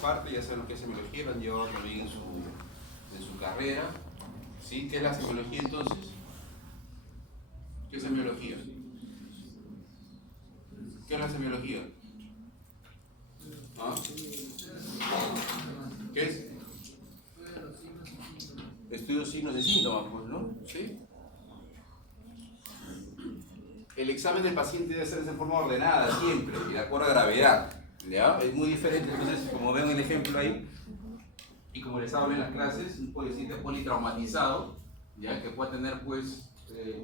parte, ya saben lo que es semiología, lo han llevado también en su carrera. ¿Sí? ¿Qué es la semiología entonces? ¿Qué es semiología? ¿Qué es la semiología? ¿Ah? ¿Qué es? Estudio signos de síntomas, pues, ¿no? ¿Sí? El examen del paciente debe hacerse en forma ordenada siempre, y de acuerdo a gravedad. ¿Ya? Es muy diferente, entonces, como ven el ejemplo ahí, y como les hablo en las clases, un paciente politraumatizado, ¿ya? Que puede tener pues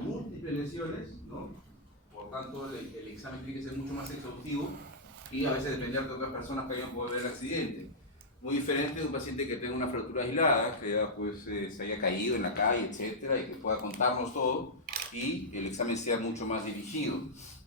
múltiples lesiones, ¿no? Por tanto, el examen tiene que ser mucho más exhaustivo y a veces depender de otras personas que hayan podido ver el accidente. Muy diferente de un paciente que tenga una fractura aislada, que ya pues se haya caído en la calle, etcétera, y que pueda contarnos todo y el examen sea mucho más dirigido.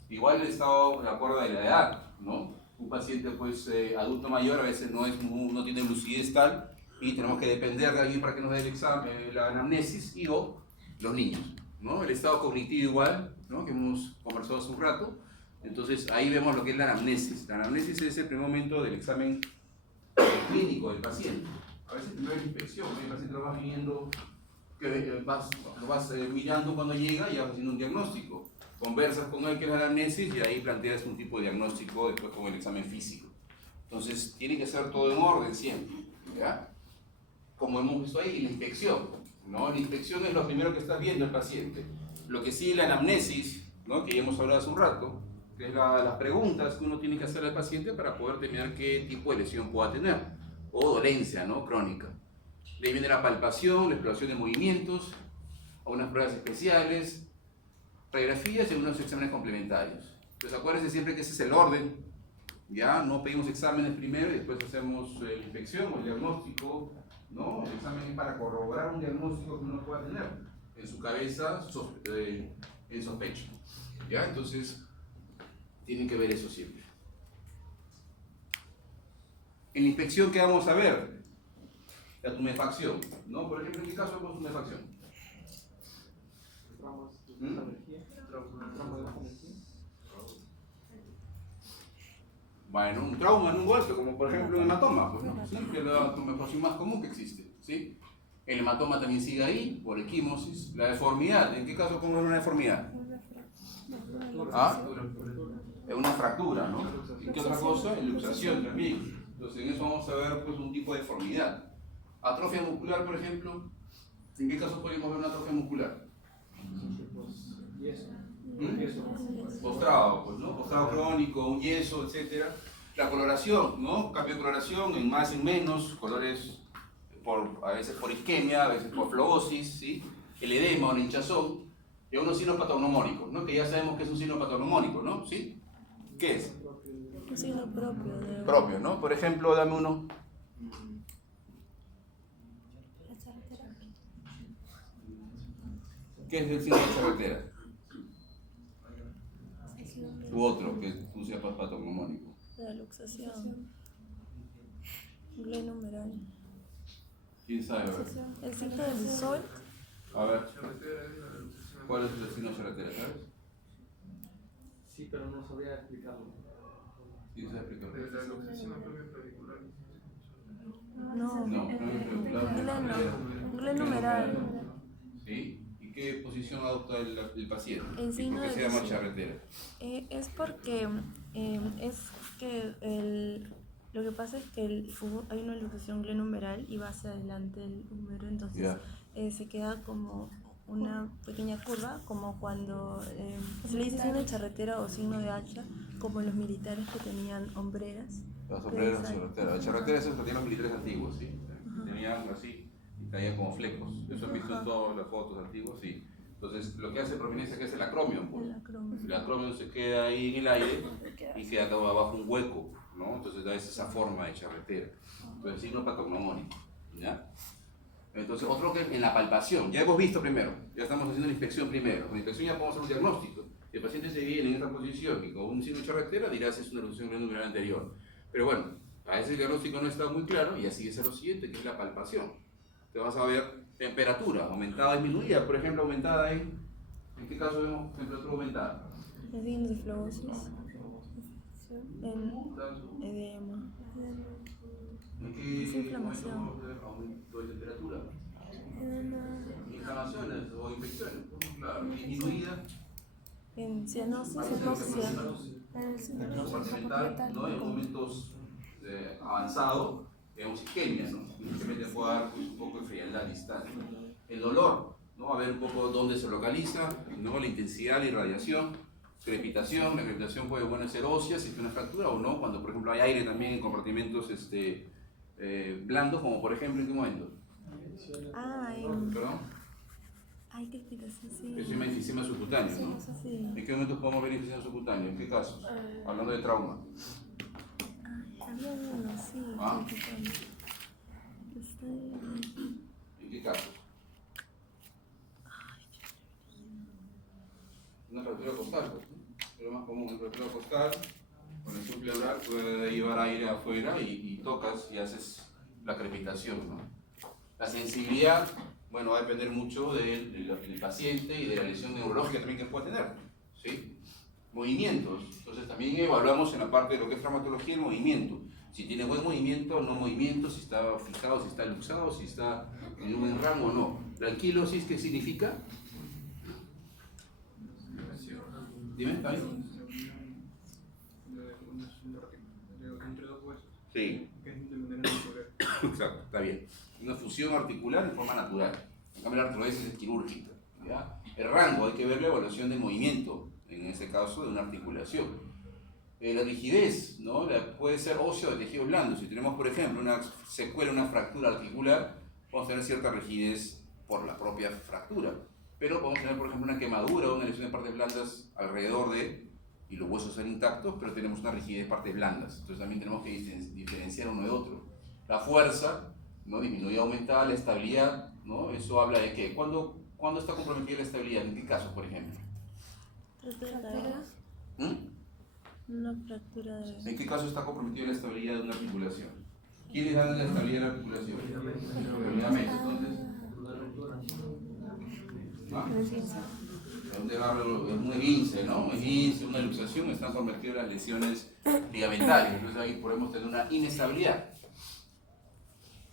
Igual el estado de acuerdo de la edad, ¿no? Un paciente pues adulto mayor a veces no tiene lucidez tal y tenemos que depender de alguien para que nos dé el examen, la anamnesis y o los niños, ¿no? El estado cognitivo igual, ¿no? Que hemos conversado hace un rato. Entonces ahí vemos lo que es la anamnesis. La anamnesis es el primer momento del examen clínico del paciente. A veces primero hay inspección, el paciente lo vas viniendo, lo vas mirando cuando llega y vas haciendo un diagnóstico. Conversas con él que es la anamnesis y ahí planteas un tipo de diagnóstico después con el examen físico. Entonces tiene que ser todo en orden siempre, ¿ya? Como hemos visto ahí, la inspección, ¿no? La inspección es lo primero que está viendo el paciente. Lo que sigue la anamnesis, ¿no? Que ya hemos hablado hace un rato, que es las preguntas que uno tiene que hacer al paciente para poder determinar qué tipo de lesión pueda tener, o dolencia, ¿no? Crónica. De ahí viene la palpación, la exploración de movimientos, unas pruebas especiales, radiografías y algunos exámenes complementarios. Entonces acuérdense siempre que ese es el orden, ¿ya? No pedimos exámenes primero y después hacemos la inspección o el diagnóstico, ¿no? El examen es para corroborar un diagnóstico que uno pueda tener en su cabeza en sospecha, ¿ya? Entonces tienen que ver eso siempre. En la inspección, ¿qué vamos a ver? La tumefacción, ¿no? Por ejemplo, ¿en qué caso vemos tumefacción? Bueno, un trauma, en un golpe, como por ejemplo un hematoma, pues, ¿no? ¿Sí? Que es la tumefacción más común que existe, ¿sí? El hematoma también sigue ahí, por equimosis. La deformidad, ¿en qué caso ponemos una deformidad? ¿Ah? Es una fractura, ¿no? ¿Y qué otra cosa? Luxación también. Entonces en eso vamos a ver pues un tipo de deformidad. Atrofia muscular, por ejemplo, ¿en qué caso podemos ver una atrofia muscular? Postrado, pues, ¿no? Postrado crónico, un yeso, etc. La coloración, ¿no? Cambio de coloración en más y en menos, colores a veces por isquemia, a veces por flebosis, ¿sí? El edema o la hinchazón, y unos signos patognomónicos, ¿no? Que ya sabemos que es un signo patognomónico, ¿no? ¿Sí? ¿Qué es? Un signo propio. Propio, ¿no? Por ejemplo, dame uno. ¿Qué es el signo de charretera? U otro que sea patognomónico. La luxación. Glenumeral. ¿Quién sabe? El signo del sol. A ver. ¿Cuál es el signo de charretera, sabes? Sí, pero no sabría explicarlo. ¿Quién sabe explicarlo? La luxación clavicular. No. Glenumeral. ¿Sí? ¿Y qué posición adopta el paciente? El signo ¿Y por qué se del llama sol. charretera? Es porque lo que pasa es que hay una luxación glenumeral y va hacia adelante el húmero, entonces se queda como una pequeña curva, como cuando se le dice signo de charretera o signo de hacha, como los militares que tenían hombreras. Las sombreras de charretera. Las charreteras esas que tenían los militares antiguos, ¿sí? Tenían así y caían como flecos. Eso han visto en todas las fotos antiguas, sí. Entonces, lo que hace prominencia que es el acromion. Pues. El acromion se queda ahí en el aire y queda acá abajo un hueco, ¿no? Entonces da esa forma de charretera. Entonces, signo patognomónico, ¿ya? Entonces, otro que en la palpación, ya hemos visto primero, ya estamos haciendo la inspección primero. Con la inspección ya podemos hacer un diagnóstico. Si el paciente se viene en esta posición y con un signo de charretera, dirás si es una erupción glandular anterior. Pero bueno, a veces el diagnóstico no está muy claro y así es lo siguiente, que es la palpación. Te vas a ver temperatura, aumentada, disminuida, por ejemplo, aumentada ¿en qué caso vemos temperatura aumentada? El signo de flebosis. En edema. inflamación. Aumento de temperatura. En Inflamaciones o infecciones. Claro, disminuida. cianosis, hipoxia. Compartimental, ¿no? En momentos avanzados, tenemos isquemia, ¿no? Isquemia te puede dar pues, un poco de frialdad distal. El dolor, ¿no? A ver un poco dónde se localiza, ¿no? La intensidad, la irradiación, crepitación. La crepitación puede ser ósea, si es una fractura o no, cuando por ejemplo hay aire también en compartimentos blandos, como por ejemplo, ¿en qué momento? ¿Perdón? Hay crepitación, sí. Es un enfisema subcutáneo, Sí, ¿no? eso sí. ¿En qué momentos podemos ver enfisema subcutáneo? ¿En qué casos? Hablando de trauma. Había uno, sí. ¿Ah? Está ahí. ¿En qué casos? Una fractura costal, pues, ¿no? Es lo más común, una fractura costal, con el simple pleural puede llevar aire afuera y tocas y haces la crepitación, ¿no? La sensibilidad, bueno, va a depender mucho del paciente y de la lesión neurológica también que pueda tener, ¿sí? Movimientos, entonces también evaluamos en la parte de lo que es traumatología el movimiento. Si tiene buen movimiento, no movimiento, si está fijado, si está luxado, si está en un buen rango o no. La anquilosis, ¿qué significa? Dime, ¿está bien? Entre dos huesos. Sí. Que es de manera natural. Exacto, está bien. Una fusión articular en forma natural. En cambio, la artrodesis es quirúrgica. ¿Ya? El rango, hay que ver la evaluación del movimiento, en este caso de una articulación. La rigidez, ¿no? Puede ser ósea o de tejido blando. Si tenemos, por ejemplo, una secuela, una fractura articular, vamos a tener cierta rigidez por la propia fractura. Pero podemos tener, por ejemplo, una quemadura o una lesión de partes blandas alrededor y los huesos están intactos, pero tenemos una rigidez de partes blandas. Entonces también tenemos que diferenciar uno de otro. La fuerza, ¿no? Disminuida o aumentada, la estabilidad, ¿no? Eso habla de qué. ¿Cuándo está comprometida la estabilidad? ¿En qué caso, por ejemplo? Una fractura de... ¿En qué caso está comprometida la estabilidad de una articulación? ¿Quiénes dan la estabilidad de la articulación? Los ligamentos, entonces. ¿Ah? Un esguince, ¿no? Un esguince, una luxación, están convertidas en las lesiones ligamentarias. Entonces ahí podemos tener una inestabilidad.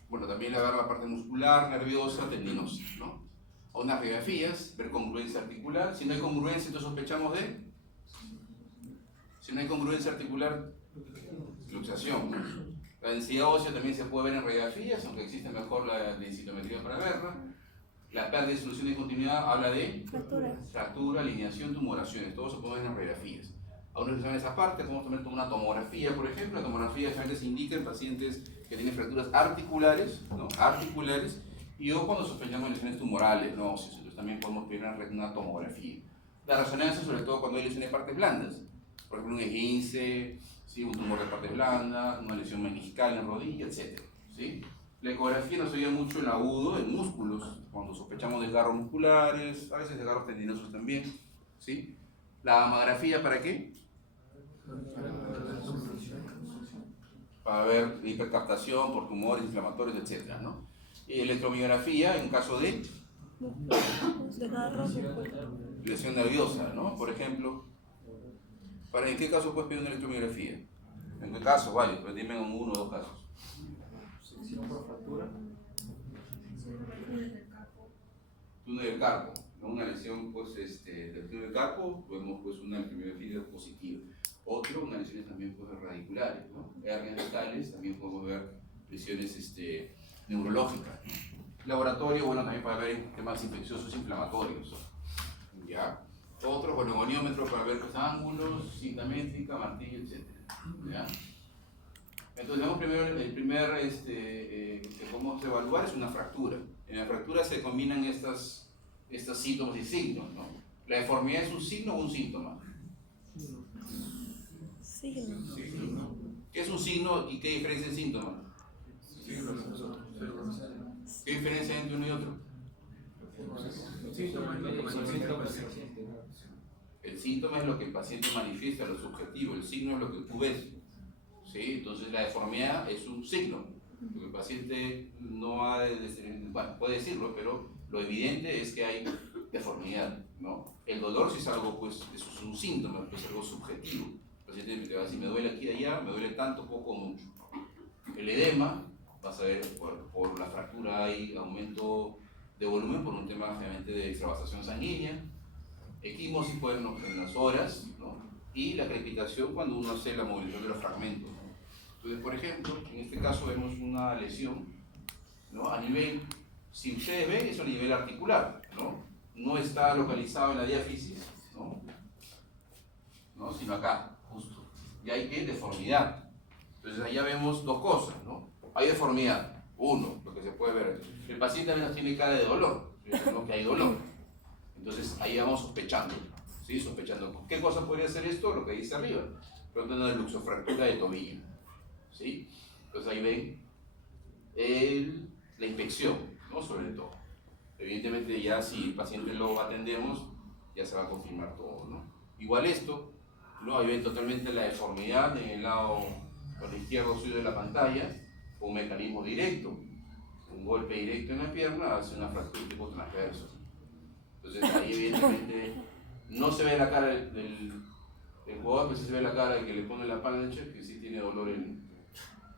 Bueno, también le agarra la parte muscular, nerviosa, tendinosa, ¿no? A unas radiografías, ver congruencia articular. Si no hay congruencia, entonces sospechamos de... Si no hay congruencia articular, luxación. La densidad ósea también se puede ver en radiografías, aunque existe mejor la densitometría para verla. La pérdida de solución de continuidad habla de fractura, alineación, tumoraciones. Todo eso podemos ver en radiografías. A unos exámenes aparte, podemos tomar una tomografía, por ejemplo. La tomografía generalmente se indica en pacientes que tienen fracturas articulares, ¿no? Articulares, y o cuando sospechamos lesiones tumorales, ¿no? Entonces también podemos pedir una tomografía. La resonancia, sobre todo cuando hay lesiones de partes blandas. Por ejemplo, un esguince, ¿sí? Un tumor de partes blandas, una lesión meniscal en la rodilla, etc. ¿Sí? La ecografía nos ayuda mucho en agudo, en músculos, cuando sospechamos desgarros musculares, a veces desgarros tendinosos también. ¿Sí? La mamografía, ¿para qué? Para ver hipercaptación por tumores inflamatorios, etc. ¿no? Y electromiografía en caso de lesión nerviosa, ¿no? Por ejemplo. ¿En qué caso puedes pedir una electromiografía? ¿En qué caso? Vale, pero dime uno o dos casos. Sección por fractura. Túnel del carpo, ¿no? Una lesión pues, del túnel del carpo, vemos pues, una electromiografía positiva. Otro, unas lesiones también pues, radiculares, ¿no? Hernias discales, también podemos ver lesiones neurológicas. Laboratorio, bueno, también para ver temas infecciosos inflamatorios. ¿Ya? Otro, bueno, goniómetro para ver los ángulos, cinta métrica, martillo, etc. ¿Ya? Entonces, vamos primero, el primer que podemos evaluar es una fractura. En la fractura se combinan estos síntomas y signos, ¿no? ¿La deformidad es un signo o un síntoma? Signo. ¿Qué es un signo y qué diferencia en síntoma? ¿Qué diferencia hay entre uno y otro? El síntoma es lo que el paciente manifiesta, lo subjetivo, el signo es lo que tú ves. ¿Sí? Entonces la deformidad es un signo. Lo que el paciente no ha bueno, puede decirlo, pero lo evidente es que hay deformidad, ¿no? El dolor si es algo, pues eso es un síntoma, es algo subjetivo. El paciente te va a decir, me duele aquí y allá, me duele tanto, poco o mucho. El edema, vas a ver por la fractura hay aumento de volumen por un tema generalmente de extravasación sanguínea, equimosis pueden en las horas, ¿no? Y la crepitación cuando uno hace la movilización de los fragmentos. Entonces, por ejemplo, en este caso vemos una lesión, ¿no? A nivel, si ustedes ven, es a nivel articular, ¿no? No está localizado en la diáfisis, ¿no? ¿No? Sino acá, justo. Y hay que deformidad. Entonces, allá vemos dos cosas, ¿no? Hay deformidad. Uno, lo que se puede ver. El paciente al menos tiene cara de dolor, ¿no? Que hay dolor. Entonces, ahí vamos sospechando, ¿sí? Sospechando. ¿Qué cosa podría ser esto? Lo que dice arriba. Preguntando de luxofractura de tobillo, ¿sí? Entonces, ahí ven la inspección, ¿no? Sobre todo. Evidentemente, ya si el paciente lo atendemos, ya se va a confirmar todo, ¿no? Igual esto, ¿no? Ahí ven totalmente la deformidad en el lado izquierdo suyo de la pantalla, un mecanismo directo, un golpe directo en la pierna hace una fractura tipo transverso. Entonces ahí evidentemente no se ve la cara del jugador, pero sí se ve la cara del que le pone la plancha, que sí tiene dolor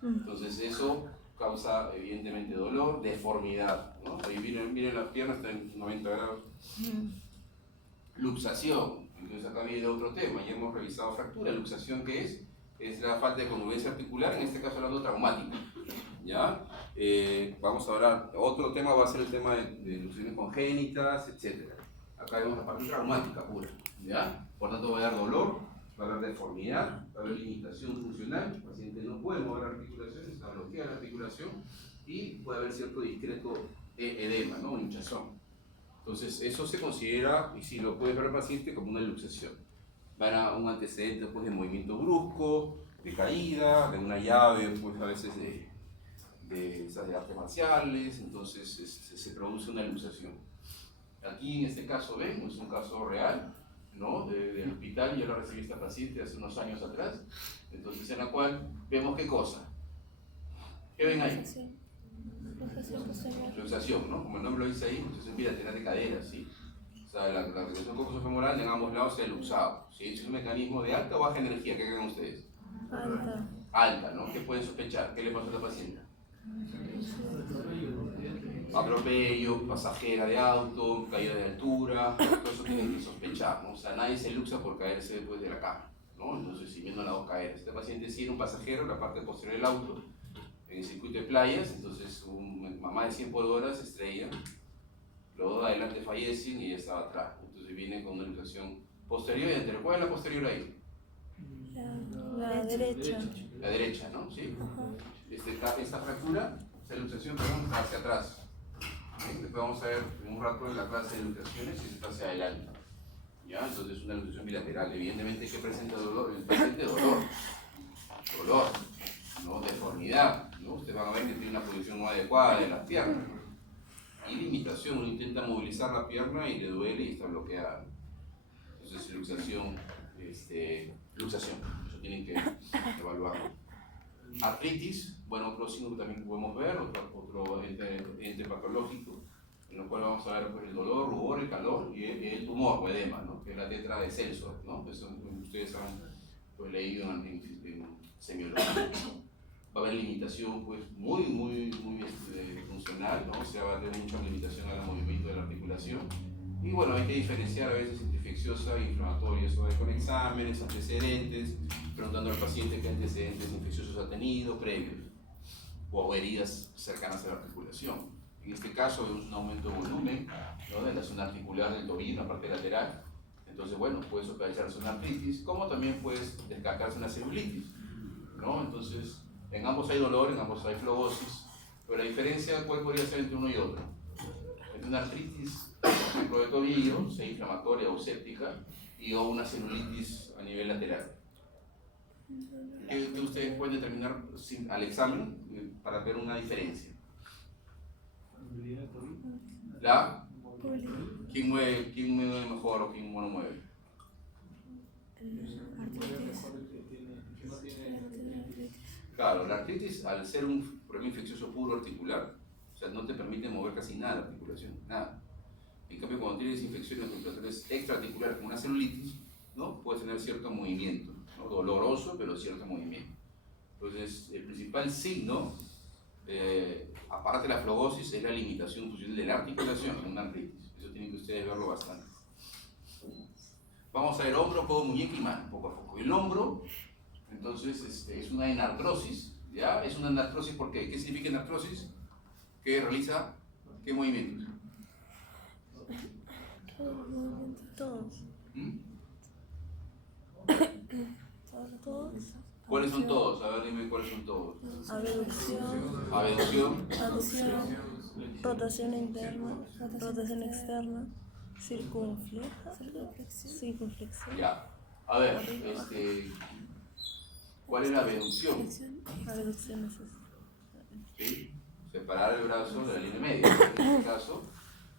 Entonces eso causa evidentemente dolor, deformidad, ¿no? Ahí miren la pierna, está en 90 grados. Luxación, entonces acá viene otro tema, ya hemos revisado fractura. Luxación, ¿qué es? Es la falta de congruencia articular, en este caso hablando traumática, ¿ya? Vamos a hablar, otro tema va a ser el tema de luxaciones congénitas, etc. Acá vemos la parte traumática pura, ¿ya? Por tanto va a dar dolor, va a haber deformidad, va a haber limitación funcional, el paciente no puede mover articulaciones, está bloqueada la articulación y puede haber cierto discreto edema, ¿no? Hinchazón. Entonces eso se considera, y si lo puede ver el paciente, como una luxación. Van a un antecedente pues, de movimiento brusco, de caída, de una llave, pues a veces de esas de artes marciales, entonces se produce una luxación. Aquí en este caso ven, es un caso real, ¿no? Del hospital, yo lo recibí esta paciente hace unos años atrás, entonces en la cual vemos qué cosa. ¿Qué ven ahí? Luxación, ¿no? Como el nombre lo dice ahí, entonces bilateral de cadera, ¿sí? O sea, la articulación coxofemoral en ambos lados se ha luxado, ¿sí? Es un mecanismo de alta o baja energía, ¿qué creen ustedes? Alta. Alta, ¿no? ¿Qué pueden sospechar? ¿Qué le pasó a la paciente? Atropello, pasajera de auto, caída de altura, todo eso tienen que sospechar, ¿no? O sea, nadie se luxa por caerse después de la cama, ¿no? Entonces, si viendo las dos caer, este paciente sí era un pasajero en la parte posterior del auto, en el circuito de playas, entonces mamá de 100 por hora se estrella, los dos adelante fallecen y ella estaba atrás, entonces viene con una luxación posterior y entera. ¿Cuál es la posterior ahí? La derecha. La derecha, ¿no? ¿Sí? Esta fractura, esta luxación, perdón, hacia atrás. Después vamos a ver en un rato en la clase de luxaciones y está hacia adelante. ¿Ya? Entonces es una luxación bilateral. Evidentemente que presenta dolor, el paciente dolor, ¿no? Deformidad, ¿no? Ustedes van a ver que tiene una posición no adecuada de las piernas. Y limitación, uno intenta movilizar la pierna y le duele y está bloqueada. Entonces luxación, eso tienen que evaluarlo. Artritis, bueno, otro signo que también podemos ver, otro ente patológico, en el cual vamos a ver pues, el dolor, rubor, el calor y el tumor o edema, ¿no? Que es la tetra de Celso, ¿no? Eso ustedes han pues, leído en semiología. Va a haber limitación pues, muy funcional, ¿no? O sea, va a tener mucha limitación al movimiento de la articulación. Y bueno, hay que diferenciar a veces entre infecciosa e inflamatoria, eso va con exámenes, antecedentes, preguntando al paciente qué antecedentes infecciosos ha tenido previos o heridas cercanas a la articulación. En este caso vemos un aumento de volumen, ¿no? De la zona articular del tobillo, en la parte lateral. Entonces, bueno, puede sospecharse una artritis, como también puede descartarse una celulitis, ¿no? Entonces, en ambos hay dolor, en ambos hay flebosis, pero la diferencia, ¿cuál podría ser entre uno y otro? Entre una artritis, por ejemplo, de tobillo, sea inflamatoria o séptica, y o una celulitis a nivel lateral. ¿Qué ustedes pueden determinar al examen para ver una diferencia? ¿Quién mueve mejor o quién no mueve? Claro, la artritis, al ser un problema infeccioso puro articular, o sea, no te permite mover casi nada la articulación, nada. En cambio, cuando tienes infecciones articulares extraarticulares como una celulitis, ¿no? Puedes tener cierto movimiento, ¿no? Doloroso, pero cierto movimiento. Entonces, el principal signo aparte de la flogosis, es la limitación funcional de la articulación en una artritis. Eso tienen que ustedes verlo bastante. Vamos a ver hombro, codo, muñeca y mano, poco a poco. El hombro, entonces, es una enartrosis, ¿ya? Es una enartrosis, ¿por qué? ¿Qué significa enartrosis? Que realiza, ¿qué movimientos? Todos. ¿Mm? Todos. ¿Cuáles son todos? A ver, dime cuáles son todos. Abducción, Abducción, aducción, rotación interna, rotación externa, circunflexión. ya. A ver, ¿cuál es la abducción? Abducción es eso. ¿Sí? Separar el brazo de la línea media. En este caso,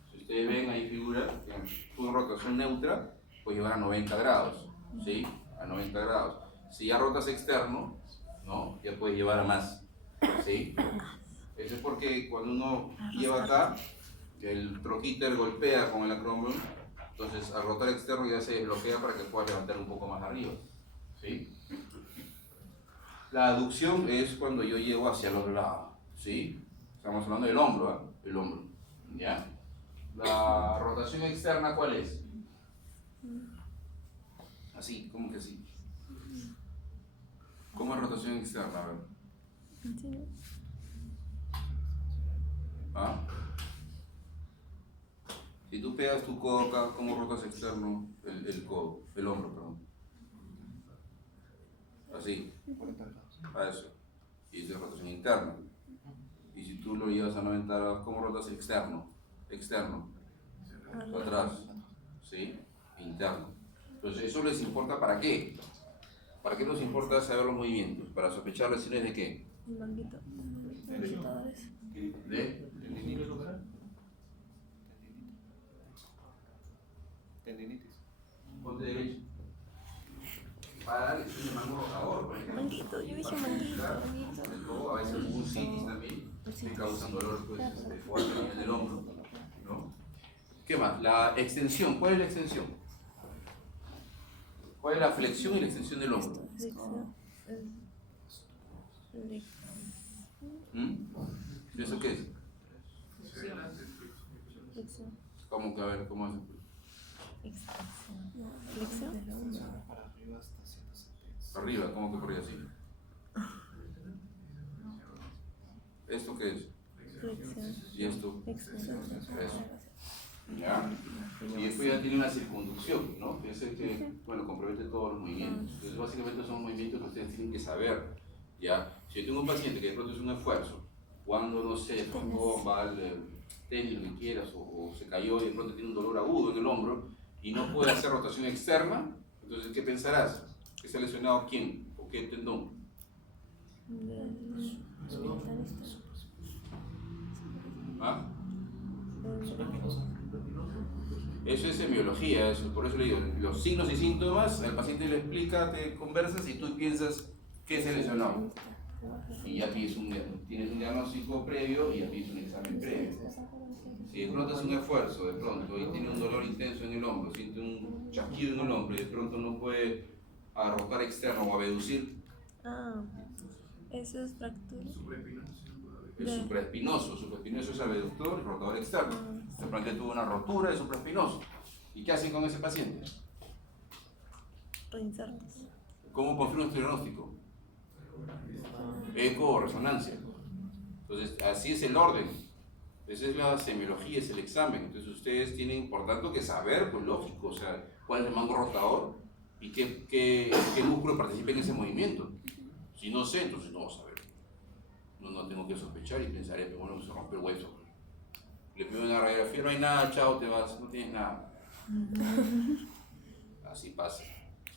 si ustedes ven ahí figura que su rotación neutra puede llevar a 90 grados, ¿sí? A 90 grados. Si ya rotas externo, ¿no? Ya puedes llevar a más, ¿sí? Eso es porque cuando uno lleva acá, el troquíter golpea con el acromion, entonces al rotar externo ya se desbloquea para que pueda levantar un poco más arriba, ¿sí? La aducción es cuando yo llevo hacia los lados, ¿sí? Estamos hablando del hombro, ¿eh? El hombro, ¿ya? La rotación externa, ¿cuál es? Así, ¿cómo que así? ¿Cómo es rotación externa? A ver. Sí. ¿Ah? Si tú pegas tu codo acá, ¿cómo rotas externo el codo? El hombro, perdón. Así. A eso. Y eso es rotación interna. Y si tú lo llevas a 90 grados, ¿cómo rotas externo? Externo. Atrás. ¿Sí? Interno. Entonces, ¿eso les importa para qué? ¿Para qué nos importa saber los movimientos? ¿Para sospechar lesiones de qué? El manguito. ¿De? Tendinitis. Ponte derecho. Para la lesión de mango rotador, por ejemplo. Manguito, yo dije manguito. El codo, a veces bursitis también, que causan dolor pues, fuerte en el hombro, ¿no? ¿Qué más? La extensión. ¿Cuál es la extensión? ¿Cuál es la flexión y la extensión del hombro? ¿Eso qué es? Flexión. ¿Cómo que a ver? ¿Cómo hace? Flexión. Para arriba hasta 170. Arriba, ¿cómo que por ahí así? ¿Esto qué es? Flexión. ¿Y esto? Extensión. Eso. ¿Ya? Y después ya tiene una circunducción, ¿no? Que es el que, bueno, compromete todos los movimientos. Entonces, básicamente son movimientos que ustedes tienen que saber, ¿ya? Si yo tengo un paciente que de pronto es un esfuerzo, cuando, no sé, tocó, va al tenis, lo que quieras, o se cayó y de pronto tiene un dolor agudo en el hombro y no puede hacer rotación externa, entonces, ¿qué pensarás? ¿Que se ha lesionado quién? ¿O qué tendón? ¿Ah? Eso es semiología, eso, por eso le digo, los signos y síntomas, al paciente le explica, te conversas y tú piensas qué se lesionó. Y ya tienes un diagnóstico previo y ya tienes un examen previo. Si de pronto hace un esfuerzo, de pronto, y tiene un dolor intenso en el hombro, siente un chasquido en el hombro y de pronto no puede rotar externo o abducir, Ah, eso es fractura. es supraespinoso. Supraespinoso es abductor y rotador externo. De pronto tuvo una rotura de supraespinoso. ¿Y qué hacen con ese paciente? Reinsertos. ¿Cómo confirman este diagnóstico? Eco o resonancia. Entonces, así es el orden. Esa es la semiología, es el examen. Entonces, ustedes tienen, por tanto, que saber, pues lógico, o sea, cuál es el mango rotador y qué músculo participa en ese movimiento. Si no sé, entonces no vamos a ver. No tengo que sospechar y pensaré, pero bueno, se rompió el hueso. Le pido una radiografía, no hay nada, chao, te vas, no tienes nada. Así pasa,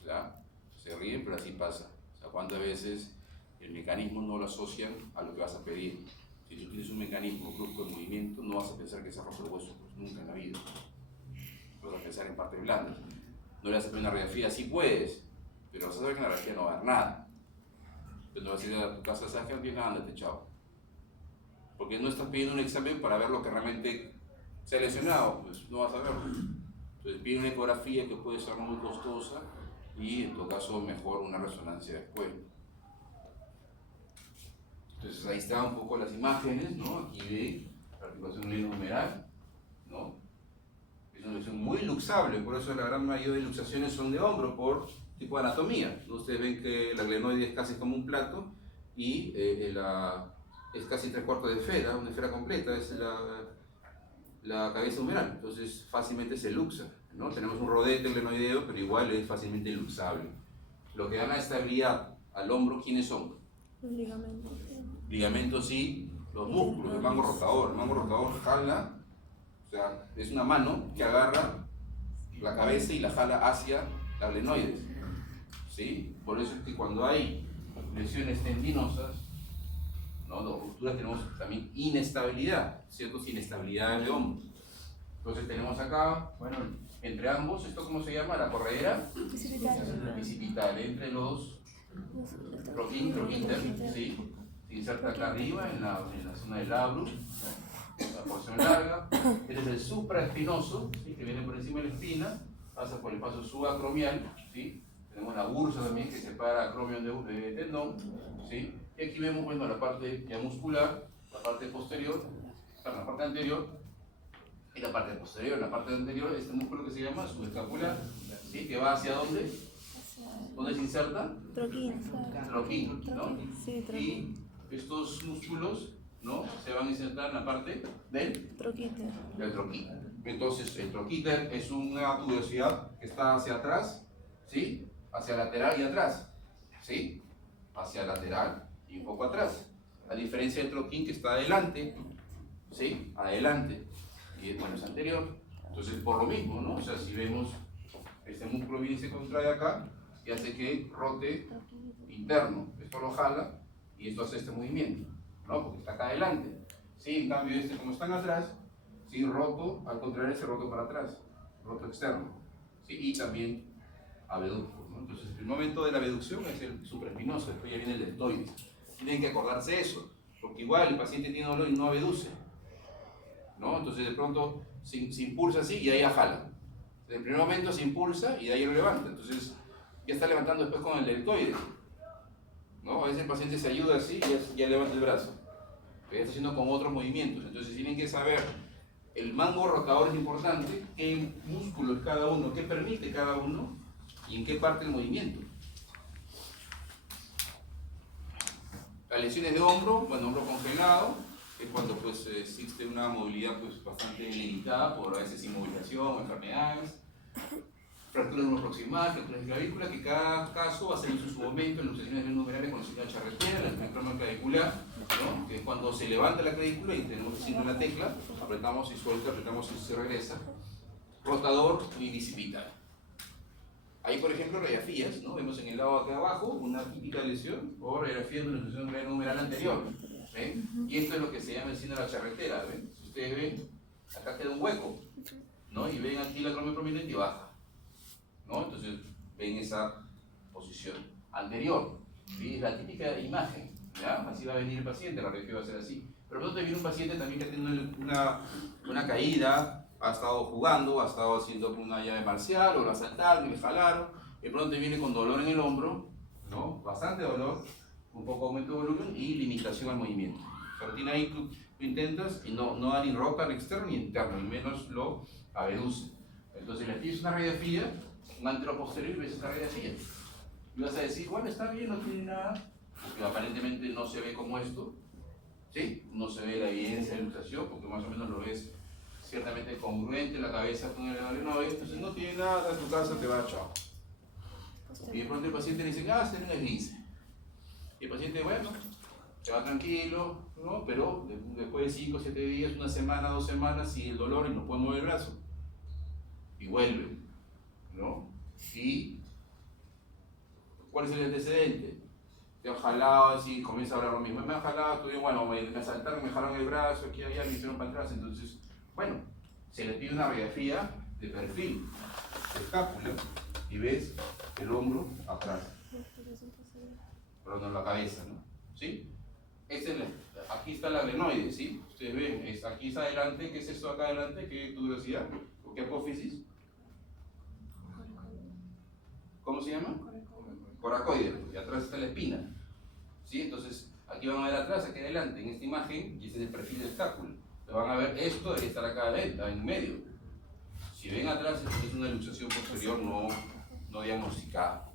¿ya? Se ríen, pero así pasa. O sea, ¿cuántas veces el mecanismo no lo asocian a lo que vas a pedir? Si tú tienes un mecanismo brusco de movimiento, no vas a pensar que se rompe el hueso, pues nunca en la vida. Vas a pensar en partes blandas. No le vas a pedir una radiografía, sí puedes, pero vas a saber que en la radiografía no va a haber nada. Entonces no vas a ir a tu casa, sabes que no tienes nada, ándate, chao. Porque no estás pidiendo un examen para ver lo que realmente se ha lesionado, pues no vas a verlo. Entonces pide una ecografía que puede ser muy costosa y en todo caso mejor una resonancia después. Entonces ahí están un poco las imágenes, ¿no? Aquí ve la articulación glenohumeral, ¿no? Es una luxación muy luxable, por eso la gran mayoría de luxaciones son de hombro por tipo de anatomía, ¿no? Ustedes ven que la glenoide es casi como un plato y es casi 3/4 de esfera, una esfera completa, es la cabeza humeral, entonces fácilmente se luxa, ¿no? Tenemos un rodete glenoideo, pero igual es fácilmente luxable. Lo que da la estabilidad al hombro, ¿quiénes son? Los ligamentos. Ligamentos y los músculos, el mango rotador. El mango rotador jala, o sea, es una mano que agarra la cabeza y la jala hacia la glenoides, ¿sí? Por eso es que cuando hay lesiones tendinosas, ¿no? Las rupturas, tenemos también inestabilidad, ¿cierto? Inestabilidad de hombro. Entonces tenemos acá, bueno, entre ambos, ¿esto cómo se llama? La corredera bicipital, entre los troquinter, ¿sí? Se inserta acá arriba en la zona del labrum, ¿no? La porción larga. Este es el supraespinoso, ¿sí? Que viene por encima de la espina, pasa por el paso subacromial, ¿sí? Tenemos la bursa también que separa acromion de tendón, ¿sí? Y aquí vemos, bueno, la parte ya muscular, la parte posterior, la parte anterior y la parte posterior. La parte anterior, este músculo que se llama subescapular, ¿sí? Que va hacia ¿dónde? ¿Dónde se inserta? Troquín. Troquín, ¿no? Sí, troquín. Y estos músculos, ¿no? Se van a insertar en la parte del Troquíter. troquíter. Entonces, el troquíter es una tuberosidad que está hacia atrás, ¿sí? Hacia lateral y atrás, ¿sí? Hacia lateral y un poco atrás. A diferencia del troquín que está adelante, ¿sí? Adelante. Y bueno, es anterior. Entonces, por lo mismo, ¿no? O sea, si vemos este músculo viene y se contrae acá y hace que rote interno. Esto lo jala y esto hace este movimiento, ¿no? Porque está acá adelante. ¿Sí? En cambio, este, como están atrás, ¿sí? Roto, al contraerse roto para atrás, roto externo. ¿Sí? Y también abducto, ¿no? Entonces, el momento de la abducción es el supraespinoso, después ya viene el deltoides. Tienen que acordarse eso, porque igual el paciente tiene dolor y no abduce, ¿no? Entonces, de pronto se impulsa así y ahí ya jala. En el primer momento se impulsa y de ahí lo levanta. Entonces, ya está levantando después con el deltoides, ¿no? A veces el paciente se ayuda así y ya levanta el brazo, pero ya está haciendo con otros movimientos. Entonces, tienen que saber, el mango rotador es importante, qué músculo es cada uno, qué permite cada uno y en qué parte del movimiento. Las lesiones de hombro, bueno, hombro congelado, es cuando pues existe una movilidad pues bastante limitada por a veces inmovilización, enfermedades. Fracturas proximal, fracturas de clavícula, que cada caso va a ser en su momento, en luxaciones glenohumerales conocidas charretera, el necroma clavicular, ¿no? Que es cuando se levanta la clavícula y tenemos que una tecla, apretamos y suelta, apretamos y se regresa. Rotador y bicipital. Ahí, por ejemplo, radiografías, ¿no? Vemos en el lado de acá abajo una típica lesión o radiografía de una luxación glenohumeral anterior, ¿ven? Y esto es lo que se llama el síndrome de la charretera, ¿ven? Si ustedes ven, acá queda un hueco, ¿no? Y ven aquí la acromion prominente y baja, ¿no? Entonces ven esa posición anterior, ¿sí? Es la típica imagen, ¿ya? Así va a venir el paciente, la radiografía va a ser así. Pero pronto viene un paciente también que tiene una caída, ha estado jugando, ha estado haciendo una llave marcial, o lo asaltaron y le jalaron, de pronto viene con dolor en el hombro, ¿no? Bastante dolor, un poco aumento de volumen y limitación al movimiento. Pero tiene ahí tú intentas y no da ni rota ni externo ni interno, y menos lo abduce. Entonces le pides una radiografía, un anteroposterior y ves esta radiografía. Y vas a decir, bueno, está bien, no tiene nada, porque aparentemente no se ve como esto, ¿sí? No se ve la evidencia de luxación, porque más o menos lo ves ciertamente congruente la cabeza con el glenoide, entonces no tiene nada, a tu casa te va, chao. Y de pronto el paciente le dice, se me deslice. Y el paciente, bueno, se va tranquilo, ¿no? Pero después de 5 o 7 días, una semana, 2 semanas, sigue el dolor y no puede mover el brazo. Y vuelve, ¿no? Y ¿cuál es el antecedente? Te han jalado así, comienza a hablar lo mismo. Me han jalado, tú dices, bueno, me asaltaron, me jalaron el brazo, aquí allá, me hicieron para atrás. Entonces, bueno, se le pide una radiografía de perfil, de escápula, y ves el hombro atrás, pero no la cabeza, ¿no? ¿Sí? Aquí está la glenoide, ¿sí? Ustedes ven, aquí está adelante, ¿qué es esto acá adelante? ¿Qué tuberosidad? ¿O qué apófisis? ¿Cómo se llama? Coracoide, y atrás está la espina, ¿sí? Entonces, Aquí van a ver atrás, aquí adelante, en esta imagen, y este es el perfil del escápulo. Van a ver esto debería estar acá adentro, en medio. Si ven atrás, es una luxación posterior no diagnosticada.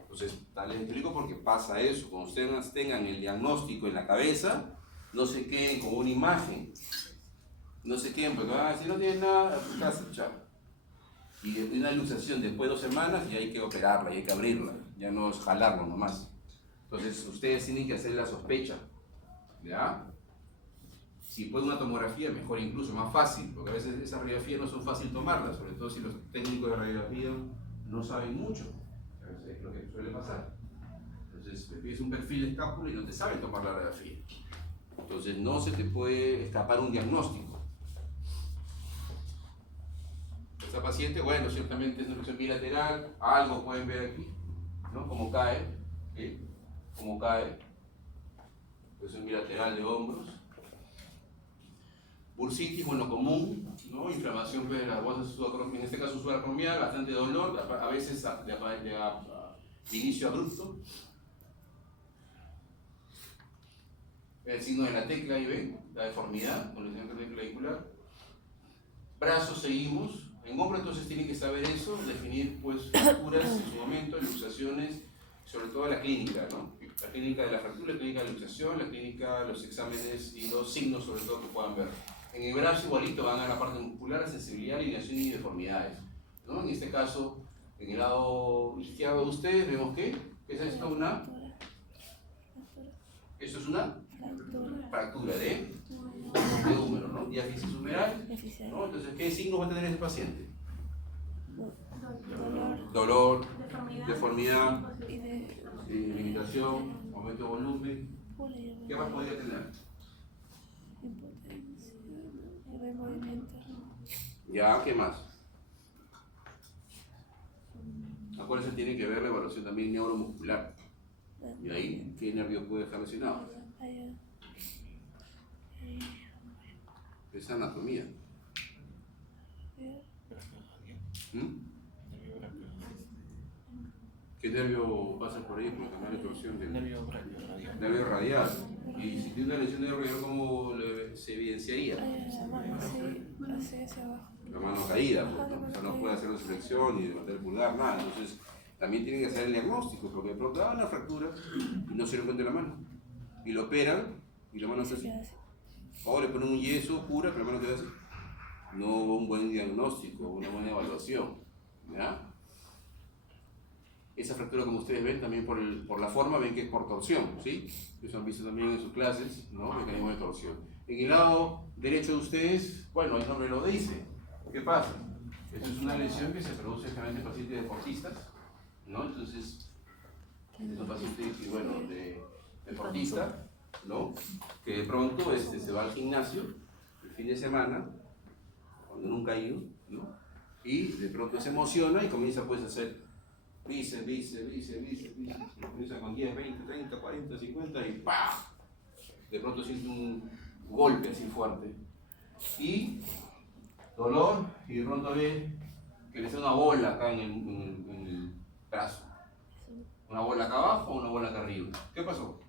Entonces, tal les explico porque pasa eso. Cuando ustedes tengan el diagnóstico en la cabeza, no se queden con una imagen. No se queden porque van a decir, no tienen nada, casa, chao. Y una luxación después de 2 semanas y hay que operarla, y hay que abrirla. Ya no es jalarlo nomás. Entonces, ustedes tienen que hacer la sospecha. ¿Ya? Si puede una tomografía, mejor incluso, más fácil, porque a veces esas radiografías no son fáciles tomarlas, sobre todo si los técnicos de radiografía no saben mucho. A veces es lo que suele pasar. Entonces, te pides un perfil de escápulo y no te saben tomar la radiografía. Entonces, no se te puede escapar un diagnóstico. Esta paciente, bueno, ciertamente es una luxación bilateral, algo pueden ver aquí, ¿no? Como cae, ¿sí? Como cae. Es un bilateral de hombros. Bursitis, bueno, común, ¿no? Inflamación de la bolsa subacromial, en este caso subacromial, bastante dolor, a veces de inicio abrupto. El signo de la tecla, ahí ven, la deformidad, con la tecla clavicular. Brazos seguimos. En hombro entonces tienen que saber eso, definir pues fracturas en su momento, luxaciones, sobre todo la clínica, ¿no? La clínica de la fractura, la clínica de luxación, la clínica, los exámenes y los signos sobre todo que puedan ver. En el brazo igualito van a la parte muscular, la sensibilidad, alineación y deformidades, ¿no? En este caso, en el lado izquierdo de ustedes vemos que es esto esto es una fractura de húmero, ¿no? Diáfisis humeral, ¿no? Entonces, ¿qué signos va a tener este paciente? Dolor, deformidad, limitación, aumento de volumen. ¿Qué más podría tener? Ya, ¿qué más? Acuérdense, tiene que ver la evaluación también neuromuscular. Y ahí, ¿qué nervio puede estar lesionado? Esa anatomía. ¿Qué nervio pasa por ahí? Por la retorsión del nervio radial. Y si tiene una lesión de nervio radial, ¿cómo se evidenciaría? La mano caída, porque o sea, no puede hacer una flexión ni levantar el pulgar, nada. Entonces, también tienen que hacer el diagnóstico, porque de pronto da una fractura y no se le encuentra la mano. Y lo operan y la mano está así. O le ponen un yeso, cura, pero la mano queda así. No hubo un buen diagnóstico, una buena evaluación. ¿Ya? Esa fractura, como ustedes ven, también por la forma, ven que es por torsión, ¿sí? Eso han visto también en sus clases, ¿no? Mecanismo de torsión. En el lado derecho de ustedes, bueno, el nombre lo dice. ¿Qué pasa? Esto es una lesión que se produce generalmente en pacientes deportistas, ¿no? Entonces, es un paciente, bueno, deportista, ¿no? Que de pronto se va al gimnasio el fin de semana, cuando nunca ha ido, ¿no? Y de pronto se emociona y comienza pues a hacer bíceps, comienza con 10, 20, 30, 40, 50 y ¡pah! De pronto siente un golpe así fuerte. Y dolor, y de pronto ve que le sale una bola acá en el brazo. Una bola acá abajo o una bola acá arriba. ¿Qué pasó?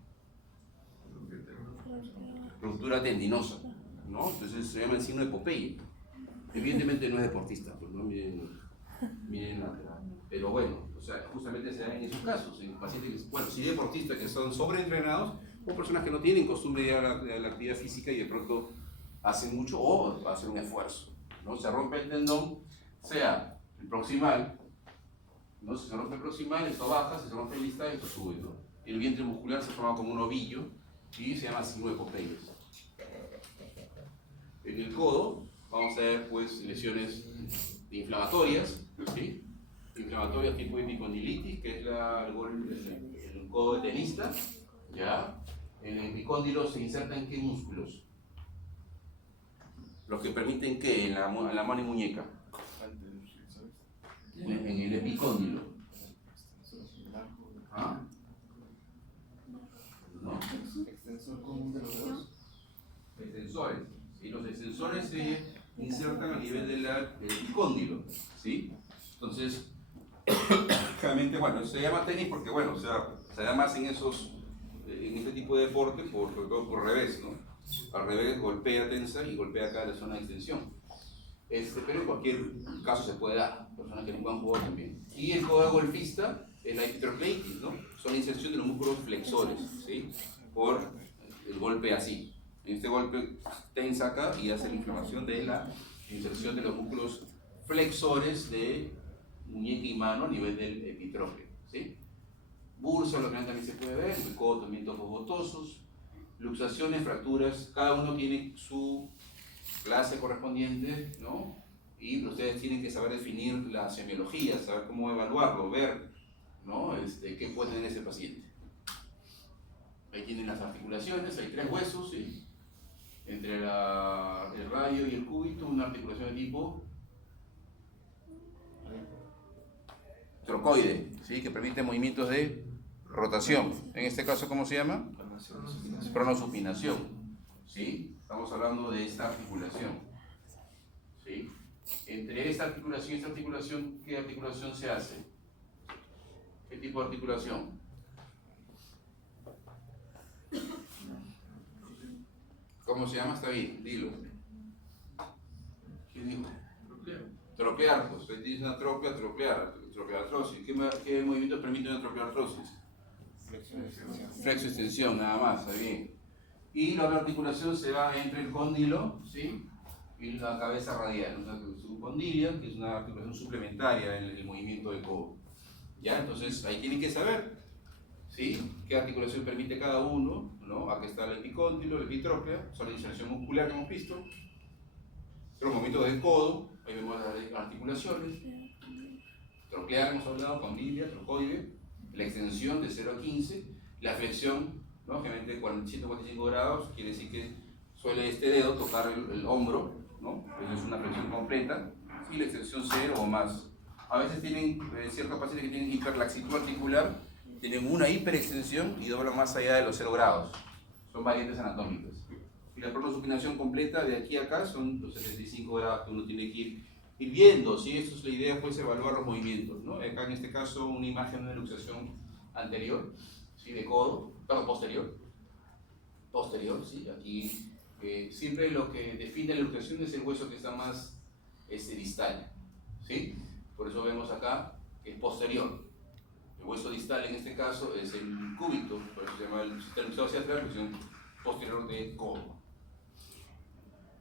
Ruptura tendinosa, ¿no? Entonces se llama el signo de Popeye. Evidentemente no es deportista, pues no miren pero bueno, o sea, justamente se da en esos casos, en pacientes que, bueno, sí deportistas que son sobreentrenados o personas que no tienen costumbre de ir a la actividad física y de pronto hacen mucho o hacen un esfuerzo, ¿no? Se rompe el tendón, sea el proximal, ¿no? Si se rompe el proximal, esto baja, si se rompe el distal, esto sube, ¿no? El vientre muscular se forma como un ovillo y se llama signo de Popeye. En el codo vamos a ver pues lesiones inflamatorias, ¿sí? Inflamatorias tipo epicondilitis, que es el codo de tenista, ¿ya? En el epicóndilo se insertan ¿qué músculos? Los que permiten que en la mano y muñeca. En el epicóndilo. ¿Ah? ¿No? Extensor común de los dedos. Extensores. Y los extensores se insertan a nivel del epicóndilo, ¿sí? Entonces, realmente, bueno, se llama tenis porque, bueno, o sea, se da más en esos en este tipo de deporte, sobre todo por revés, ¿no? Al revés, golpea, tensa y golpea acá la zona de extensión. Pero en cualquier caso se puede dar, personas que nunca han jugado también. Y el codo golfista es la epitropleitis, ¿no? Son la inserción de los músculos flexores, ¿sí? Por el golpe así. En este golpe tensa acá y hace la inflamación de la inserción de los músculos flexores de muñeca y mano a nivel del epitropio, ¿sí? Bursa, lo que también se puede ver, el codo también tocos botosos, luxaciones, fracturas, cada uno tiene su clase correspondiente, ¿no? Y ustedes tienen que saber definir la semiología, saber cómo evaluarlo, ver, ¿no? Qué puede tener ese paciente. Ahí tienen las articulaciones, hay 3 huesos, ¿sí? Entre el radio y el cúbito, una articulación de tipo trocoide, ¿sí? Que permite movimientos de rotación. En este caso, ¿cómo se llama? Pronosupinación, ¿sí? Estamos hablando de esta articulación, ¿sí? Entre esta articulación y esta articulación, ¿qué articulación se hace? ¿Qué tipo de articulación? ¿Cómo se llama? Está bien, dilo. ¿Quién dijo? Troquear, pues usted dice una trópea, troqueartrosis. ¿Qué movimientos permite una troqueartrosis? Flexo-extensión, nada más, está bien. Y la otra articulación se va entre el cóndilo, ¿sí? Y la cabeza radial, una subcondilia, que es una articulación suplementaria en el movimiento del codo. ¿Ya? Entonces ahí tienen que saber, ¿sí? Qué articulación permite cada uno, ¿no? Aquí está el epicóndilo, la epitropia, son la inserción muscular que hemos visto. Los movimientos del codo, ahí vemos las articulaciones. Troquear, hemos hablado, condilia, trocoide, la extensión de 0 a 15, la flexión, ¿no? Generalmente 145 grados, quiere decir que suele este dedo tocar el hombro, ¿no? Eso es una flexión completa, y la extensión 0 o más. A veces tienen ciertos pacientes que tienen hiperlaxitud articular, tienen una hiperextensión y doblan más allá de los 0 grados. Son variantes anatómicas. Y la pronosupinación completa de aquí a acá son los 75 grados que uno tiene que ir viendo, ¿sí? Esto es la idea, pues evaluar los movimientos, ¿no? Acá en este caso una imagen de una luxación anterior, ¿sí? De codo, perdón, posterior, ¿sí? Aquí siempre lo que define la luxación es el hueso que está más distal, ¿sí? Por eso vemos acá que es posterior. El hueso distal en este caso es el cúbito, por eso se llama el sistema luxado hacia atrás, luxación posterior de codo.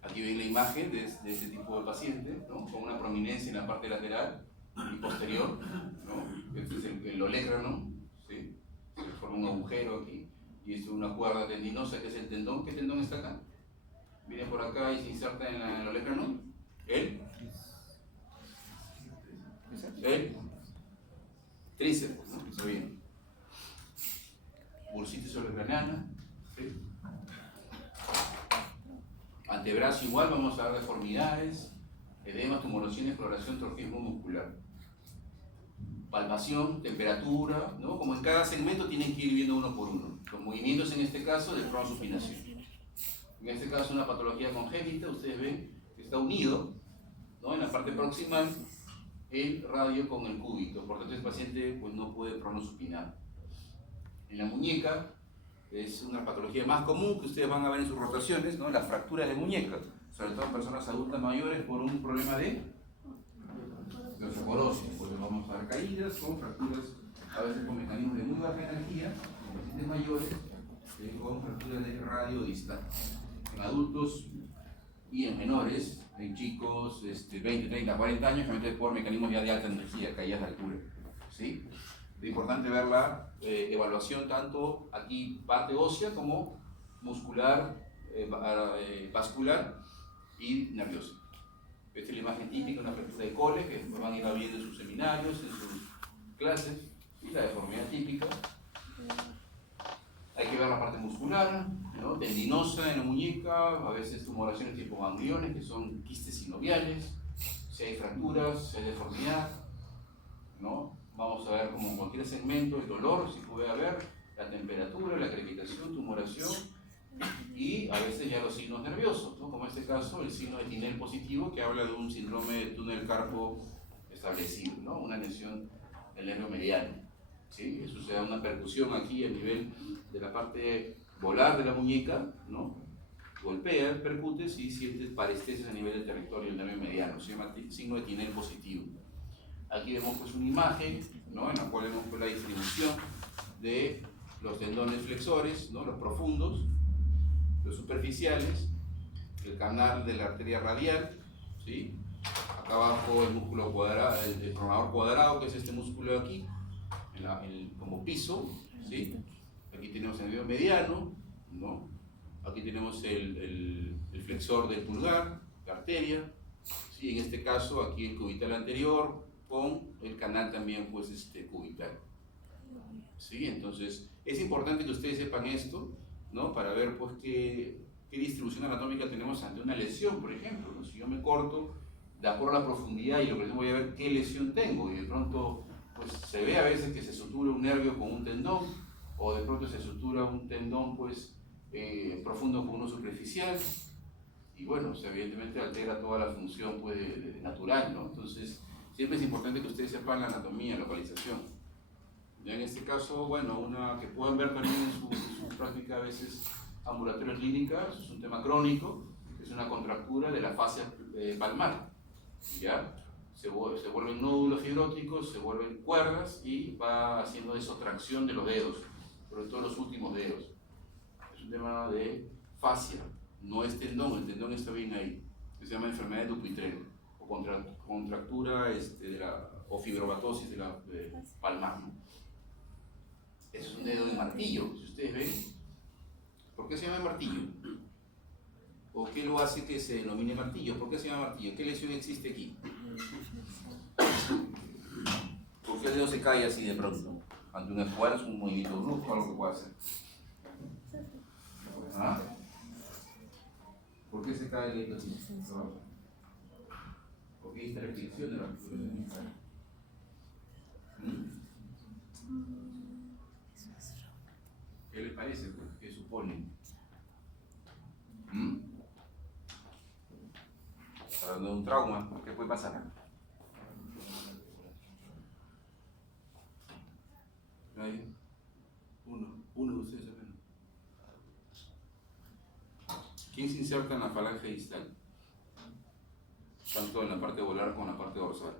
Aquí ven la imagen de este tipo de paciente, ¿no? Con una prominencia en la parte lateral y posterior, ¿no? Este es el olecrano, ¿sí? Se forma un agujero aquí, y esto es una cuerda tendinosa que es el tendón. ¿Qué tendón está acá? Miren por acá y se inserta en el olecrano. El tríceps, ¿no? Está bien. Bursitis olecraniana, ¿sí? Antebrazo igual, vamos a ver deformidades, edema, tumoración, exploración, trofismo muscular. Palpación, temperatura, ¿no? Como en cada segmento tienen que ir viendo uno por uno. Los movimientos en este caso de pronosupinación. En este caso una patología congénita, ustedes ven que está unido, ¿no? En la parte proximal el radio con el cúbito, por tanto el paciente pues, no puede pronosupinar. En la muñeca es una patología más común que ustedes van a ver en sus rotaciones, ¿no? Las fracturas de muñeca, sobre todo en personas adultas mayores por un problema de osteoporosis, porque vamos a ver caídas con fracturas, a veces con mecanismos de muy baja energía, en pacientes mayores con fracturas de radio distal. En adultos y en menores, en chicos 20, 30, 40 años, generalmente por mecanismos ya de alta energía, caídas de altura, ¿sí? Es importante ver la evaluación tanto aquí parte ósea como muscular, vascular y nerviosa. Esta es la imagen típica, una fractura de cole que van a ir viendo en sus seminarios, en sus clases, y la deformidad típica. Hay que ver la parte muscular, ¿no? Tendinosa en la muñeca, a veces tumoraciones tipo gangliones que son quistes sinoviales, si hay fracturas, si hay deformidad, ¿no? Vamos a ver como en cualquier segmento el dolor, si puede haber, la temperatura, la crepitación, tumoración y a veces ya los signos nerviosos, ¿no? Como en este caso el signo de Tinel positivo que habla de un síndrome de túnel carpo establecido, ¿no? Una lesión del nervio mediano. ¿sí? Eso se da una percusión aquí a nivel de la parte volar de la muñeca, ¿no? Golpea, percutes y sientes parestesias a nivel del territorio del nervio mediano, se llama signo de Tinel positivo. Aquí vemos pues una imagen, ¿no? En la cual vemos pues, la distribución de los tendones flexores, ¿no? Los profundos, los superficiales, el canal de la arteria radial, ¿sí? Acá abajo el músculo cuadrado, el pronador cuadrado, que es este músculo de aquí, como piso, ¿sí? Aquí tenemos el nervio mediano, ¿no? Aquí tenemos el flexor del pulgar, la arteria, ¿sí? En este caso aquí el cubital anterior con el canal también pues cubital, ¿sí? Entonces es importante que ustedes sepan esto, ¿no? Para ver pues qué distribución anatómica tenemos ante una lesión, por ejemplo, ¿no? Si yo me corto de acuerdo a la profundidad y lo que voy a ver qué lesión tengo y de pronto pues se ve a veces que se sutura un nervio con un tendón o de pronto se sutura un tendón pues profundo con uno superficial y bueno, evidentemente altera toda la función pues, natural, ¿no? Entonces siempre es importante que ustedes sepan la anatomía, localización. Ya en este caso, bueno, una que pueden ver también en su práctica a veces ambulatoria clínica, es un tema crónico, es una contractura de la fascia palmar, ¿ya? Se vuelven nódulos fibróticos, se vuelven cuerdas y va haciendo desotracción de los dedos, sobre todo los últimos dedos. Es un tema de fascia, no es tendón, el tendón está bien ahí, que se llama enfermedad de Dupuytren o contractura o fibromatosis de la palmar, ¿no? Ese es un dedo de martillo, si ustedes ven. ¿Por qué se llama martillo? ¿O qué lo hace que se denomine martillo? ¿Por qué se llama martillo? ¿Qué lesión existe aquí? ¿Por qué el dedo se cae así de pronto? Ante un esfuerzo, un movimiento brusco, algo que pueda hacer. ¿Ah? ¿Por qué se cae el dedo así? Porque hay esta restricción de la articulación. ¿Qué les parece? ¿Qué suponen? Hablando de un trauma, ¿qué puede pasar? ¿Nadie? Uno de ustedes al menos. ¿Quién se inserta en la falange distal? Tanto en la parte volar como en la parte dorsal.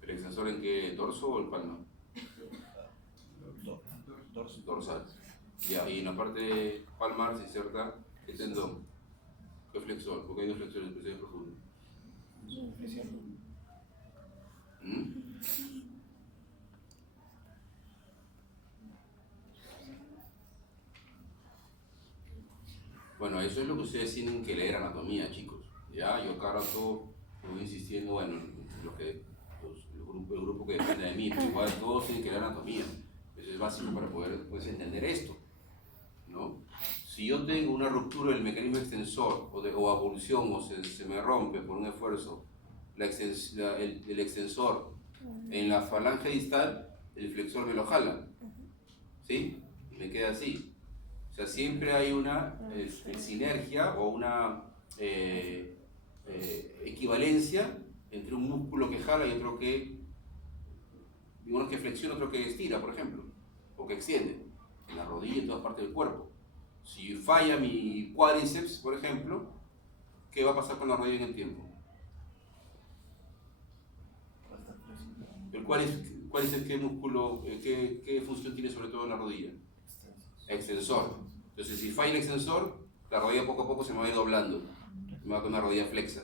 ¿El extensor en qué? ¿Dorso o el palmar? Dorsal. Ya, y en la parte palmar se inserta el tendón. ¿Qué flexor? Porque hay dos flexores especiales profundos. Bueno, eso es lo que ustedes tienen que leer anatomía, chicos. Ya, yo cada rato voy insistiendo, bueno, el grupo que depende de mí, pero igual todos tienen que leer anatomía. Eso es básico para poder pues, entender esto, ¿no? Si yo tengo una ruptura del mecanismo extensor o abulsión o se me rompe por un esfuerzo el extensor en la falange distal, el flexor me lo jala, ¿sí? Y me queda así. O sea, siempre hay una sinergia o una equivalencia entre un músculo que jala y otro que, uno que flexiona, otro que estira, por ejemplo, o que extiende, en la rodilla y en todas partes del cuerpo. Si falla mi cuádriceps, por ejemplo, ¿qué va a pasar con la rodilla en el tiempo? ¿El cuádriceps qué músculo, qué función tiene sobre todo en la rodilla? Extensor. Entonces, si falla el extensor, la rodilla poco a poco se me va a ir doblando, me va a quedar una rodilla flexa,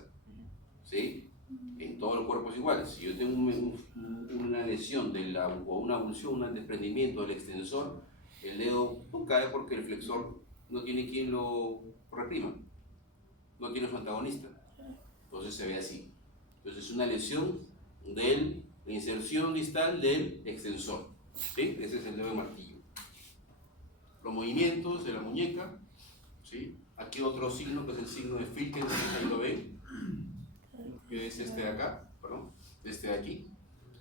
¿sí? En todo el cuerpo es igual. Si yo tengo una lesión o una abulsión, un desprendimiento del extensor, el dedo cae porque el flexor no tiene quien lo reprima, no tiene su antagonista, entonces se ve así. Entonces es una lesión de la inserción distal del extensor, ¿sí? Ese es el dedo de martillo. Los movimientos de la muñeca, ¿sí? Aquí otro signo que es el signo de Filken, ahí lo ven, que es este de acá, perdón, este de aquí.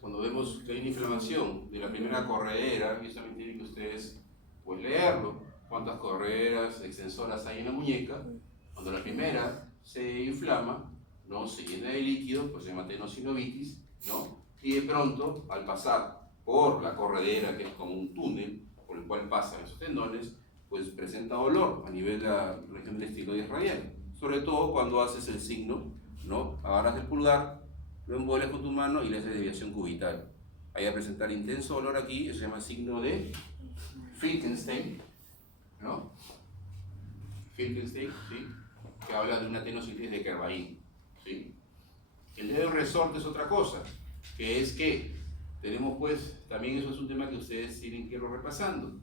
Cuando vemos que hay una inflamación de la primera corredera, y eso también tienen que ustedes pues, leerlo, cuántas correderas extensoras hay en la muñeca. Cuando la primera se inflama, ¿no? Se llena de líquido, pues se llama tenosinovitis, ¿no? y de pronto, al pasar por la corredera, que es como un túnel por el cual pasan esos tendones, pues presenta dolor a nivel de la región del estiloides radial. Sobre todo cuando haces el signo, ¿no? Agarras el pulgar, lo envuelves con tu mano y le haces desviación cubital. Ahí va a presentar intenso dolor aquí, eso se llama signo de Finkelstein, ¿no? Finkelstein, ¿sí? Que habla de una tenosis de Kervain, ¿sí? El dedo resorte es otra cosa, que es que tenemos pues, también eso es un tema que ustedes tienen que ir repasando.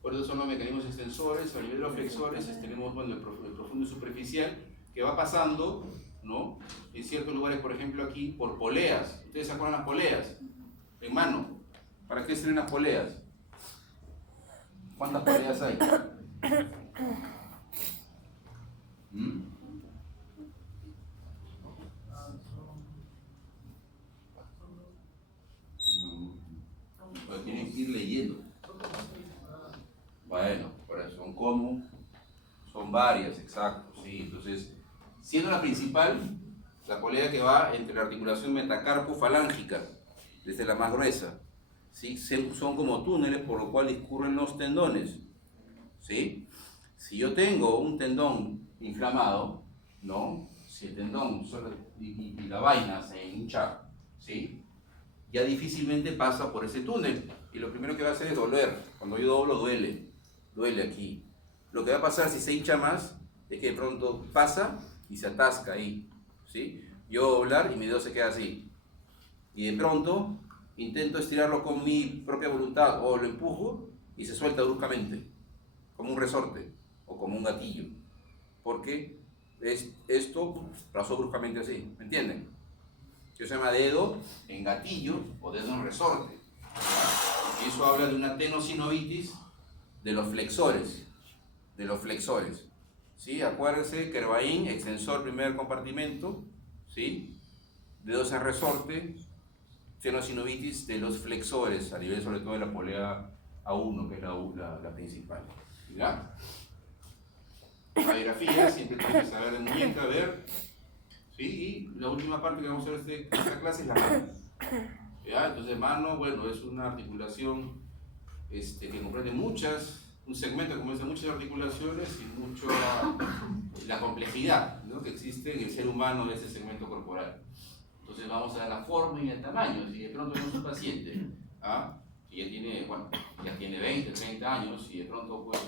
Por eso son los mecanismos extensores, a nivel de los flexores tenemos bueno, el profundo y superficial, que va pasando, ¿no? En ciertos lugares, por ejemplo aquí, por poleas. ¿Ustedes se acuerdan las poleas? En mano. ¿Para qué sirven las poleas? ¿Cuántas poleas hay? ¿Mm? Pero tienen que ir leyendo. Bueno, por eso son como, son varias, exacto, sí. Entonces, siendo la principal, la polea que va entre la articulación metacarpo-falángica, desde la más gruesa, ¿sí? Son como túneles por lo cual discurren los tendones, ¿sí? Si yo tengo un tendón inflamado, ¿no? Si el tendón y la vaina se hincha, ¿sí? Ya difícilmente pasa por ese túnel. Y lo primero que va a hacer es doler. Cuando yo doblo, duele aquí. Lo que va a pasar si se hincha más es que de pronto pasa y se atasca ahí, ¿sí? Yo doblar y mi dedo se queda así. Y de pronto intento estirarlo con mi propia voluntad o lo empujo y se suelta bruscamente, como un resorte o como un gatillo. Porque esto pasó bruscamente así, ¿me entienden? Que se llama dedo en gatillo o dedo en resorte. Y eso habla de una tenosinovitis de los flexores. ¿Sí? Acuérdense, Kervain, extensor primer compartimento, ¿sí? Dedos en resorte, tenosinovitis de los flexores, a nivel sobre todo de la polea A1, que es la principal. ¿Ya? La radiografía siempre tienes que saber de muñeca, ver. ¿Sí? Y la última parte que vamos a ver de esta clase es la mano. ¿Ya? Entonces, mano, bueno, es una articulación que comprende un segmento que comprende muchas articulaciones y mucho la complejidad, ¿no? Que existe en el ser humano de ese segmento corporal. Entonces, vamos a la forma y el tamaño. Si de pronto vemos un paciente, que ya tiene 20, 30 años y de pronto pues,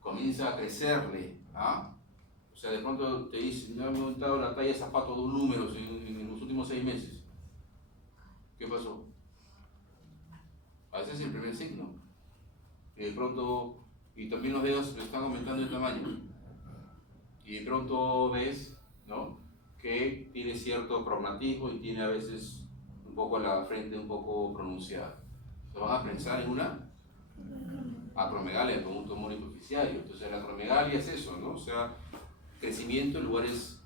comienza a crecerle, o sea, de pronto te dice, me han aumentado la talla de zapato 2 números en los últimos 6 meses. ¿Qué pasó? A veces es el primer signo. Y de pronto, y también los dedos están aumentando de tamaño. Y de pronto ves, ¿no? Que tiene cierto prognatismo y tiene a veces un poco la frente un poco pronunciada. Se van a pensar en una acromegalia con un tumor hipoficiario. Entonces la acromegalia es eso, ¿no? O sea, crecimiento en lugares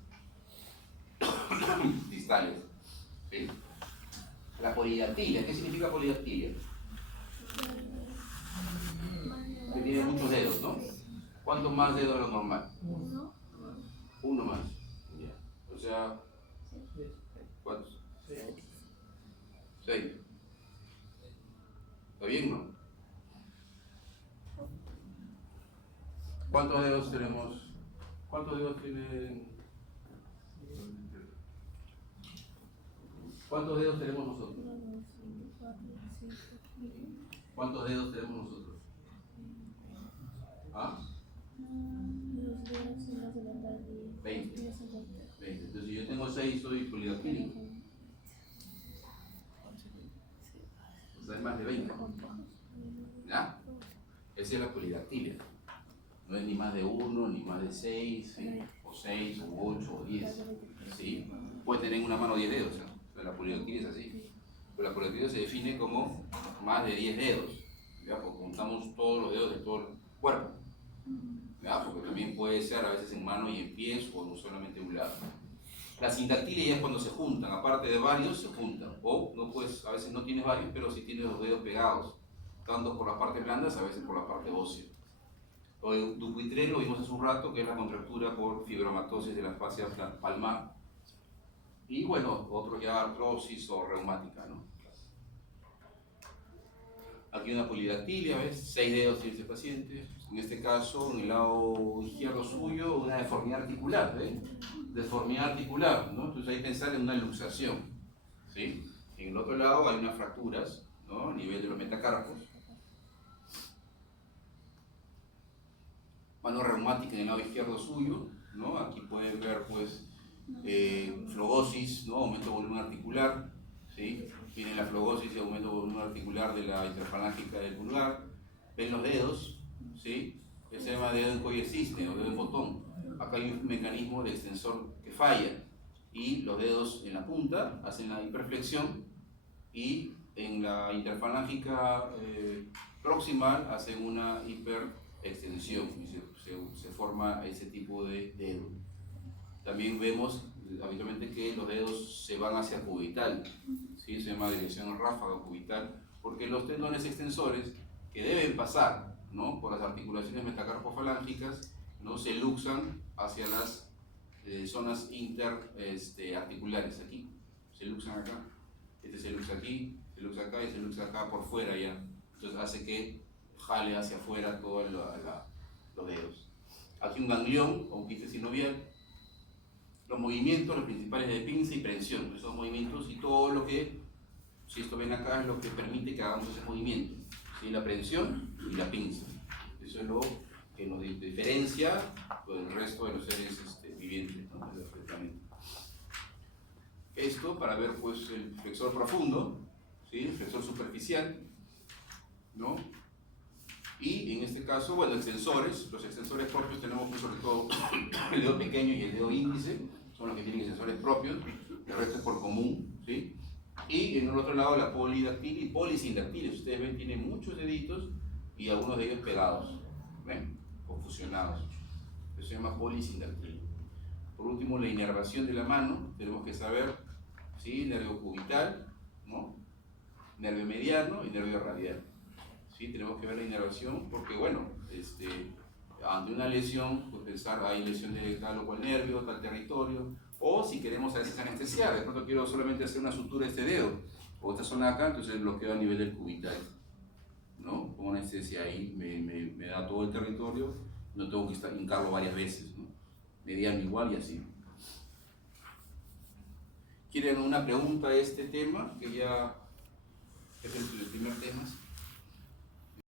distales. ¿Sí? La polidactilia, ¿qué significa polidactilia? Que tiene muchos dedos, ¿no? ¿Cuántos más dedos de lo normal? Uno más. Ya. O sea, ¿cuántos? 6. ¿Está bien, no? ¿Cuántos dedos tenemos? ¿Cuántos dedos tienen? ¿Cuántos dedos tenemos nosotros? ¿Cuántos dedos tenemos nosotros? ¿Ah? 20. Entonces, si yo tengo 6, soy polidactílico. O sea, hay más de 20. ¿Ya? Esa es la polidactilia. No es ni más de 1, ni más de 6, ¿sí? O 6, o 8, o 10. ¿Sí? Puede tener en una mano 10 dedos, ¿no? Pero la polidactilia es así. Pero la polidactilia se define como más de 10 dedos. ¿Ya? Porque contamos todos los dedos de todo el cuerpo. ¿Ya? Porque también puede ser a veces en mano y en pies o no solamente un lado. La sindactilia ya es cuando se juntan, aparte de varios se juntan. O no puedes, a veces no tienes varios, pero sí tienes los dedos pegados, tanto por las partes blandas, a veces por la parte ósea. Lo de Dupuytren lo vimos hace un rato, que es la contractura por fibromatosis de la fascia palmar. Y bueno, otro ya artrosis o reumática, ¿no? Aquí una polidactilia, ¿ves? 6 dedos tiene este paciente. En este caso, en el lado izquierdo suyo, una deformidad articular, ¿ves? Deformidad articular, ¿no? Entonces ahí pensar en una luxación, ¿sí? En el otro lado hay unas fracturas, ¿no? A nivel de los metacarpos. Mano reumática en el lado izquierdo suyo, ¿no? Aquí pueden ver, pues, flogosis, ¿no? Aumento de volumen articular, ¿sí? Tiene la flogosis y aumento de volumen articular de la interfalángica del pulgar. Ven los dedos, ¿sí? Que se llama dedo en cuello de cisne o dedo en botón. Acá hay un mecanismo de extensor que falla y los dedos en la punta hacen la hiperflexión y en la interfalángica proximal hacen una hiperextensión y se forma ese tipo de dedo. También vemos habitualmente que los dedos se van hacia cubital, ¿sí? Se llama dirección ráfaga cubital, porque los tendones extensores que deben pasar, ¿no? Por las articulaciones metacarpofalángicas, ¿no? Se luxan hacia las zonas interarticulares. Aquí se luxan acá, se luxa aquí, se luxa acá y se luxa acá por fuera ya. Entonces hace que jale hacia afuera todos los dedos. Aquí un ganglión o un quiste sinovial. Los movimientos, los principales de pinza y prensión, esos movimientos y todo lo que, si esto ven acá, es lo que permite que hagamos ese movimiento, ¿sí? La prensión y la pinza. Eso es lo que nos diferencia del resto de los seres vivientes, ¿no? Del planeta. Esto para ver, pues, el flexor profundo, ¿sí? El flexor superficial, ¿no? Y en este caso, bueno, extensores. Los extensores propios tenemos, pues, sobre todo el dedo pequeño y el dedo índice, son los que tienen extensores propios, el resto es por común, ¿sí? Y en el otro lado la polidactilia y polisindactilia. Ustedes ven, tiene muchos deditos y algunos de ellos pegados, ¿ven? O fusionados. Eso se llama polisindactilia. Por último, la inervación de la mano, tenemos que saber, ¿sí? Nervio cubital, ¿no? Nervio mediano y nervio radial. ¿Sí? Tenemos que ver la inervación porque, bueno, ante una lesión, pues pensar, hay lesión de tal o cual nervio, tal territorio, o si queremos a veces anestesiar, de pronto quiero solamente hacer una sutura de este dedo, o esta zona de acá, entonces bloqueo a nivel del cubital, ¿no? Como anestesia ahí, me da todo el territorio, no tengo que hincarlo varias veces, ¿no? Mediano igual y así. ¿Quieren una pregunta a este tema? Que ya es el primer tema.